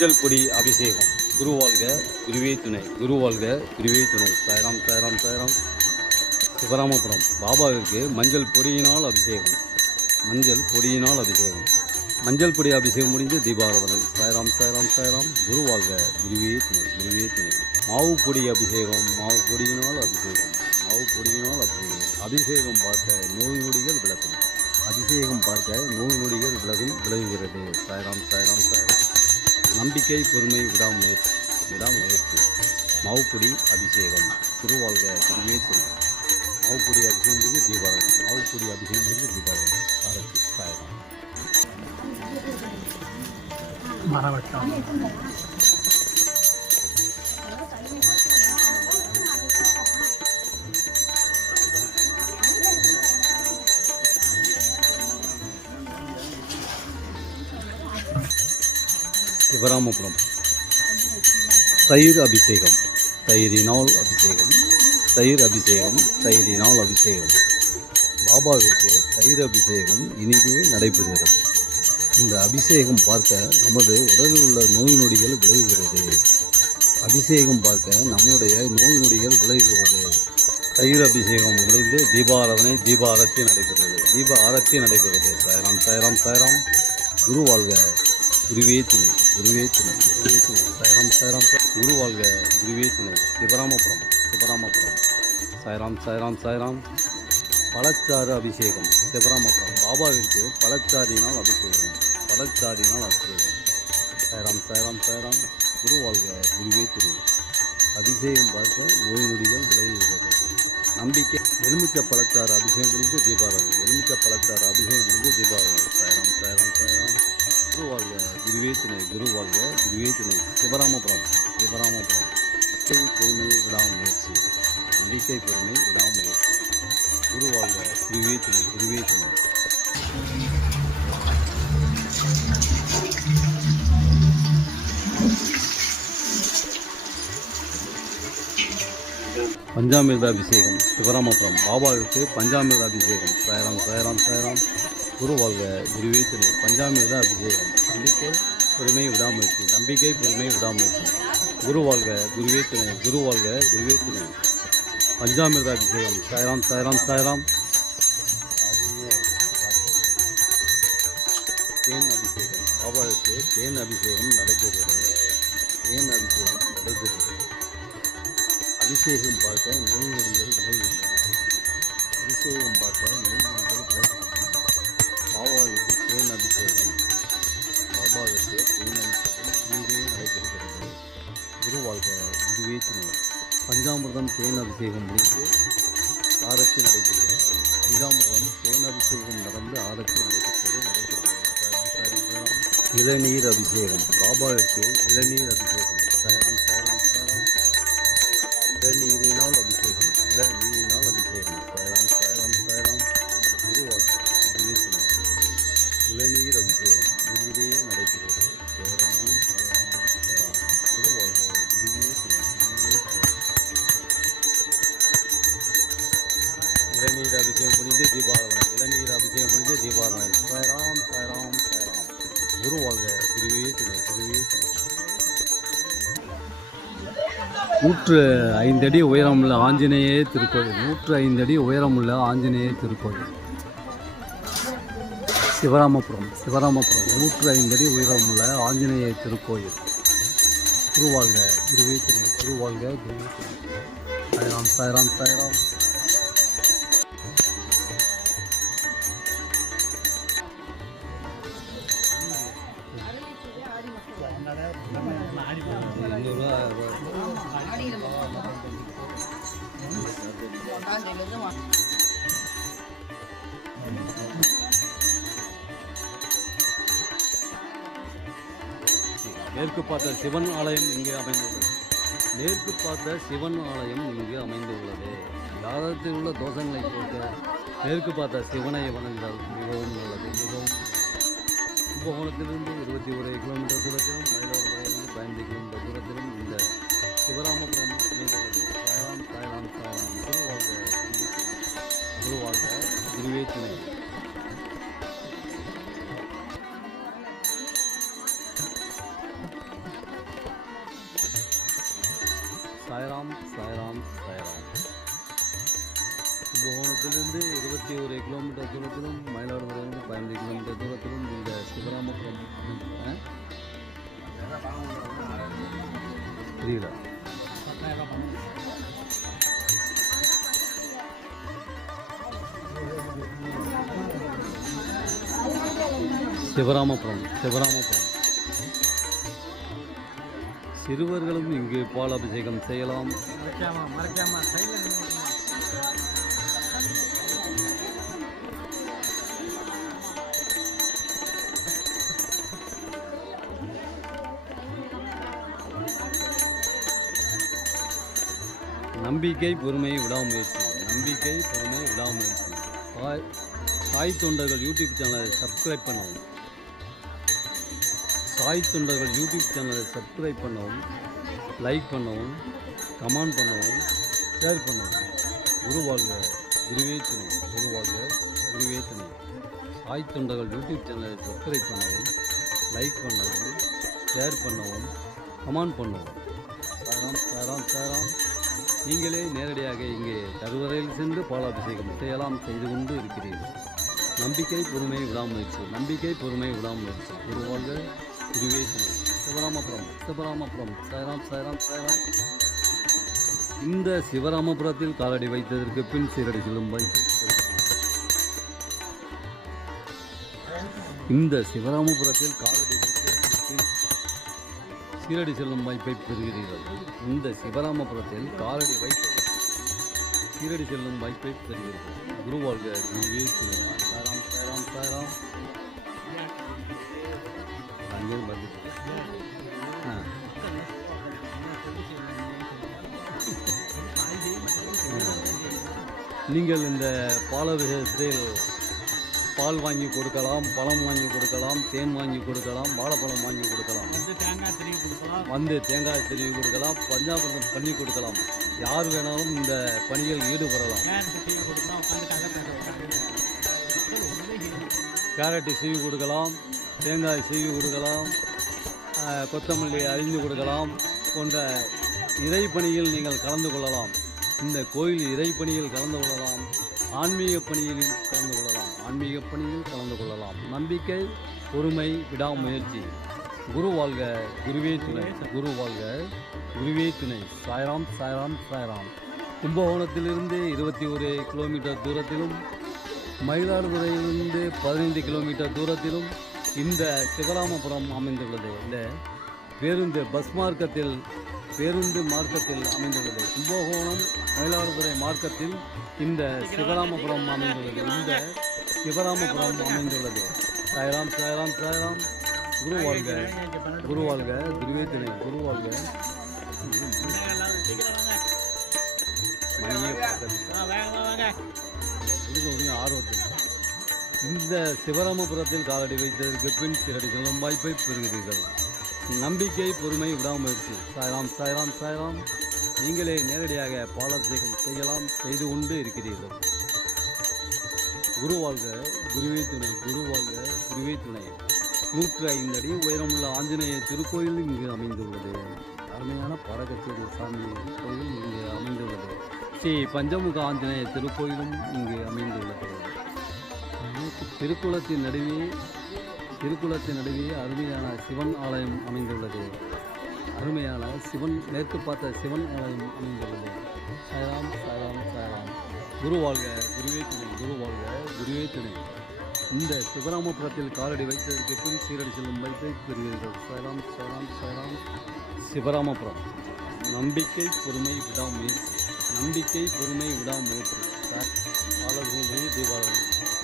மஞ்சள் பொடி அபிஷேகம். குரு வாழ்க குருவே துணை, குரு வாழ்க குருவே துணை. சாய்ராம் சாய்ராம் சாய்ராம். சிவராமபுரம் பாபாவிற்கு மஞ்சள் பொடியினால் அபிஷேகம். மஞ்சள் பொடியினால் அபிஷேகம். மஞ்சள் பொடி அபிஷேகம் முடிந்து தீபாராதனை. சாய்ராம் சாய்ராம் சாய்ராம். குரு வாழ்க குருவே துணை, குருவே துணை. மாவு பொடி அபிஷேகம். மாவு பொடியினால் அபிஷேகம். மாவு பொடியினால் அபிஷேகம். அபிஷேகம் பார்க்க நோய் நொடிகள் விலகும். அபிஷேகம் பார்க்க நோய் நொடிகள் விலகுகிறது. சாய்ராம் சாய்ராம் சாய்ராம். நம்பிக்கை பொறுமை விடாமுயற்சி. மாவுப்பொடி அபிஷேகம். குரு வாழ்க குருவே துணை. மாவுப்பொடி அபிஷேகம் முடிஞ்சு தீபாவளி. மாவுப்பொடி அபிஷேகம் முடிஞ்சு தீபாவளி. ஆரத்தி சாய்ராம். சிவராமபுரம் தயிர் அபிஷேகம். தயிரினால் அபிஷேகம். தயிர் அபிஷேகம். தயிரினால் அபிஷேகம். பாபாவிற்கு தயிர் அபிஷேகம் இனிதே நடைபெறுகிறது. இந்த அபிஷேகம் பார்க்க நமது உடலில் உள்ள நோய் நொடிகள் விலகுகிறது. அபிஷேகம் பார்க்க நம்முடைய நோய் நொடிகள் விலகுகிறது. தயிர் அபிஷேகம் முடிந்து தீபாராதனை. தீப ஆரத்தி நடைபெறுகிறது. தீப ஆரத்தி நடைபெறுகிறது. சாய்ராம் சாய்ராம் சாய்ராம். குரு வாழ்க குருவே துணை, குருவே துணை, குருவே துணை. சாய்ராம் சாய்ராம். குரு வாழ்க குருவே துணை. சிவராமபுரம் சாய்ராம் சாய்ராம் சாய்ராம். பழச்சாறு அபிஷேகம். சிவராமபுரம் பாபாவிற்கு பழச்சாறினால் அபிஷேகம். பழச்சாறினால் அபிஷேகம். சாய்ராம் சாய்ராம் சாய்ராம். குரு வாழ்க குருவே துணை. அபிஷேகம் பார்க்க நோய் நொடிகள் விலகுகிறது. நம்பிக்கை. எலுமிச்சை பழச்சாறு அபிஷேகம் முடிந்து தீபாவளி. எலுமிச்சை பழச்சாறு அபிஷேகம் முடிந்து தீபாவளி. சாய்ராம் சாய்ராம் சாய்ராம். குரு வாழ்க குருவே துணை, குரு வாழ்க குருவே துணை. சிவராமபுரம் நம்பிக்கை பொறுமை விடாமுயற்சி. நம்பிக்கை பொறுமை விடாமுயற்சி. குரு வாழ்க குருவே துணை, குருவே துணை. பஞ்சாமிர்த அபிஷேகம். சிவராமபுரம் பாபாவிற்கு பஞ்சாமிர்த அபிஷேகம். சாய்ராம் சாய்ராம் சாய்ராம். குரு வாழ்க குருவே துணை. பஞ்சாமிர்த அபிஷேகம். நம்பிக்கை பொறுமை விடாமுயற்சி. நம்பிக்கை பொறுமை விடாமுயற்சி. குரு வாழ்க குருவே துணை, குரு வாழ்க குருவே துணை. பஞ்சாமிர்த அபிஷேகம். சாய்ராம் சாய்ராம் சாய்ராம். தேன் அபிஷேகம். பாபாவிற்கு தேன் அபிஷேகம் நடைபெறுகிறது. தேன் அபிஷேகம் நடைபெறுகிறது. அபிஷேகம் பார்க்க நோய் நொடிகள் விளைகின்றன. அபிஷேகம் பார்க்க நோய் நொடிகள் விளைகின்றன. பாபாவிற்கு தேன் அபிஷேகம். பாபாவிற்கு தேன் அபிஷேகம் இங்கே நடைபெறுகிறது. குரு வாழ்க குருவே துணை. பஞ்சாமிர்தம் தேன் அபிஷேகம் முடிந்து ஆரத்தி நடைபெறுகிறது. பஞ்சாமிர்தம் தேன் அபிஷேகம் நடந்து ஆரத்தி நடைபெறுகிறது. இளநீர் அபிஷேகம். பாபாவிற்கு இளநீர் அபிஷேகம். சாய்ராம் சாய்ராம் சாய்ராம். இளநீரினால் அபிஷேகம். இளநீரினால் அபிஷேகம். சாய்ராம் சாய்ராம் சாய்ராம். குரு வாழ்க குருவே துணை. இளநீர் அபிஷேகம் இனிதே நடைபெறுகிறது. சாய்ராம் சாய்ராம் சாய்ராம். குரு வாழ்க குருவே துணை. இளநீர் அபிஷேகம் முடிந்து தீபாராதனை. இளநீர் அபிஷேகம் முடிந்து தீபாராதனை. சாய்ராம் சாய்ராம் சாய்ராம். குரு வாழ்க குருவே துணை, குருவே துணை. 105 அடி உயரமுள்ள ஆஞ்சநேய திருக்கோயில். 105 அடி உயரமுள்ள ஆஞ்சநேய திருக்கோயில். சிவராமபுரம் 105 அடி உயரமுள்ள ஆஞ்சநேய திருக்கோயில். குரு வாழ்க குருவே துணை, குரு வாழ்க குருவே துணை. சாய்ராம் சாய்ராம் சாய்ராம். மேற்கு பார்த்த சிவன் ஆலயம் இங்கே அமைந்துள்ளது. மேற்கு பார்த்த சிவன் ஆலயம் இங்கு அமைந்துள்ளது. ஜாதகத்தில் உள்ள தோஷங்களை போக்க மேற்கு பார்த்த சிவனை வணங்குதல் மிகவும் நல்லது. மிகவும் கும்பகோணத்திலிருந்து 21 கிலோமீட்டர் தூரத்திலும், மயிலாடுதுறையிலிருந்து 15 கிலோமீட்டர் தூரத்திலும் இந்த சிவராமபுரம் அமைந்துள்ளது. சாய்ராம் சாய்ராம் சாய்ராம். குரு வாழ்க குருவே துணை. சாய்ராம் சாய்ராம் சாய்ராம். கும்பகோணத்திலிருந்து 21 கிலோமீட்டர் தூரத்திலும், மயிலாடுதுறையிலிருந்து 15 கிலோமீட்டர் தூரத்திலும் இந்த சிவராமபுரம் புரியல. சிவராமபுரம் சிறுவர்களும் இங்கு பால் அபிஷேகம் செய்யலாம். நம்பிக்கை பொறுமை விடாமுயற்சி. சாய் தொண்டர்கள் யூடியூப் சேனலை சப்ஸ்கிரைப் பண்ணவும். லைக் பண்ணவும், கமெண்ட் பண்ணவும், ஷேர் பண்ணவும். குருவாழ்க, குருவே துணை. சாய் தொண்டர்கள் யூடியூப் சேனலை சப்ஸ்கிரைப் பண்ணவும், லைக் பண்ணவும், ஷேர் பண்ணவும், கமெண்ட் பண்ணவும். சாய்ராம். நீங்களே நேரடியாக இங்கே கருவறையில் சென்று பாலாபிஷேகம் செய்து கொண்டு இருக்கிறீர்கள். நம்பிக்கை பொறுமை விடாமுயற்சி. குருவாழ்க, குருவே துணை. சிவராமபுரம். சாய்ராம். இந்த சிவராமபுரத்தில் காலடி வைத்ததற்கு பின் சீரடி செல்லும் வாய்ப்பு. இந்த சிவராமபுரத்தில் காலடி வைத்ததற்கு பின் சீரடி செல்லும் வாய்ப்பை பெறுகிறீர்கள். குருவாழ்க, குருவே துணை. சாய்ராம். நீங்கள் இந்த பாலாபிஷேகத்தில் பால் வாங்கி கொடுக்கலாம், பழம் வாங்கி கொடுக்கலாம், தேன் வாங்கி கொடுக்கலாம், வாழைப்பழம் வாங்கி கொடுக்கலாம், தேங்காய் திருவி கொடுக்கலாம், பஞ்சாபிரதம் பண்ணி கொடுக்கலாம். யார் வேணாலும் இந்த பணியில் ஈடுபடலாம். கேரட்டு சீவி கொடுக்கலாம், தேங்காய் சீவி கொடுக்கலாம், கொத்தமல்லி அரிந்து கொடுக்கலாம் போன்ற இறைப்பணியில் நீங்கள் கலந்து கொள்ளலாம். இந்த கோயில் இறைப்பணியில் கலந்து கொள்ளலாம், ஆன்மீக பணியில் கலந்து கொள்ளலாம். நம்பிக்கை, பொறுமை, விடாமுயற்சி. குருவாழ்க, குருவே துணை. சாய்ராம். கும்பகோணத்திலிருந்து 21 கிலோமீட்டர் தூரத்திலும், மயிலாடுதுறையிலிருந்து 15 கிலோமீட்டர் தூரத்திலும் இந்த சிவராமபுரம் அமைந்துள்ளது. இந்த பேருந்து மார்க்கத்தில் அமைந்துள்ளது. கும்பகோணம் மயிலாடுதுறை மார்க்கத்தில் இந்த சிவராமபுரம் அமைந்துள்ளது. சாய்ராம். குருவாழ்க, குருவே துணை. ஆர்வத்தில் இந்த சிவராமபுரத்தில் காலடி வைத்ததற்கு பின் சீரடி செல்லும் வாய்ப்பை பெறுகிறீர்கள். நம்பிக்கை, பொறுமை, விடாமுயற்சி. சாய்ராம். நீங்களே நேரடியாக பாலாபிஷேகம் செய்து கொண்டு இருக்கிறீர்கள். குருவாழ்க, குருவே துணை. 105 அடி உயரமுள்ள ஆஞ்சநேய திருக்கோயில் இங்கு அமைந்துள்ளது. அருமையான பாடகச்சேரி சாமி கோயில் இங்கு அமைந்துள்ளது. ஸ்ரீ பஞ்சமுக ஆஞ்சநேய திருக்கோயிலும் இங்கு அமைந்துள்ளது. திருக்குளத்தின் நடுவே அருமையான சிவன் ஆலயம் அமைந்துள்ளது. மேற்கு பார்த்த சிவன் ஆலயம் அமைந்துள்ளது. சாய்ராம். குருவாழ்க, குருவே துணை. இந்த சிவராமபுரத்தில் காலடி வைத்ததற்கு பின் சீரடி செல்லும் வாய்ப்பை பெறுகிறீர்கள். சாய்ராம். சிவராமபுரம். நம்பிக்கை, பொறுமை, விடாமுயற்சி.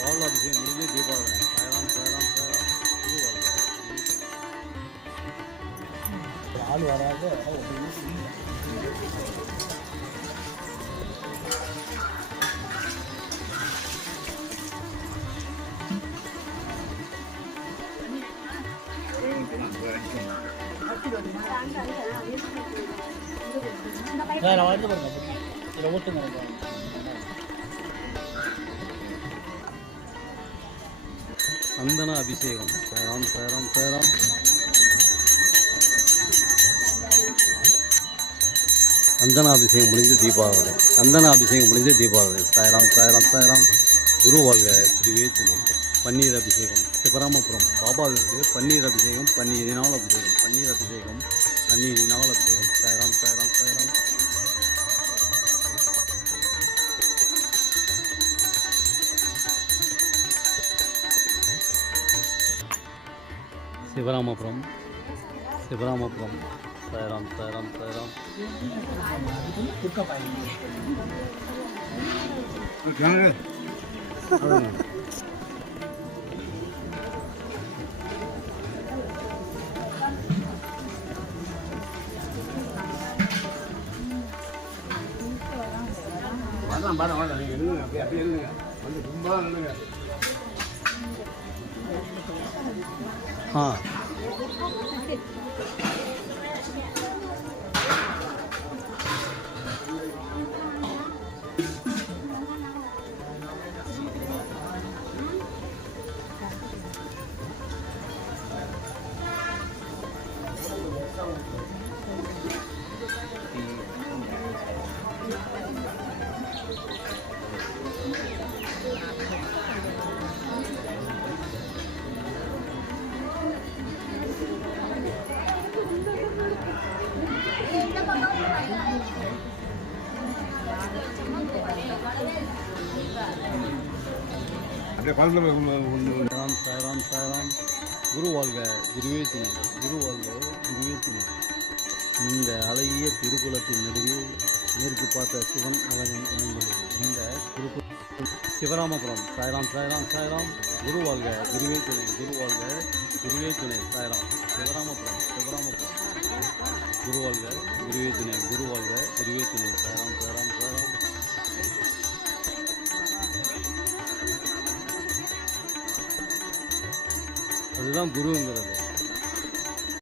பாலாபிஷேகம் முடிஞ்சு தீபாவளி. சாய்ராம். ஆள் வராத சந்தன அபிஷேகம். சந்தனாபிஷேகம் முடிஞ்சு தீபாவளி. சந்தனாபிஷேகம் முடிஞ்சு தீபாவளி. சாய்ராம் சாய்ராம் சாய்ராம். குரு வாழ்க. குருவே துணை. பன்னீர் அபிஷேகம் சிவராமபுரம் பாபாவிற்கு பன்னீர் அபிஷேகம், பன்னீரினால் அபிஷேகம், பன்னீர் அபிஷேகம், பன்னீரினால் அபிஷேகம். சாய்ராம் சாய்ராம் சாய்ராம். சிவராமபுரம் சிவராமபுரம். சாய்ராம் சாய்ராம் சாய்ராம். ஆ சாய்ராம் சாய்ராம் சாய்ராம். குரு வாழ்க. குருவே துணை. குரு வாழ்க. குருவே துணை. இந்த அழகிய திருக்குளத்தின் நடுவே மேற்கு பார்த்த சிவன் ஆலயம் அமைந்துள்ளது. இந்த சிவராமபுரம். சாய்ராம் சாய்ராம் சாய்ராம். குரு வாழ்க. குருவே துணை. குரு வாழ்க. குருவே துணை. சாய்ராம். சிவராமபுரம் சிவராமபுரம். குரு வாழ்க. குருவே துணை. குரு வாழ்க. குருவே துணை. சாய்ராம் சாய்ராம் சாய்ராம். அதுதான் குருங்கிறது.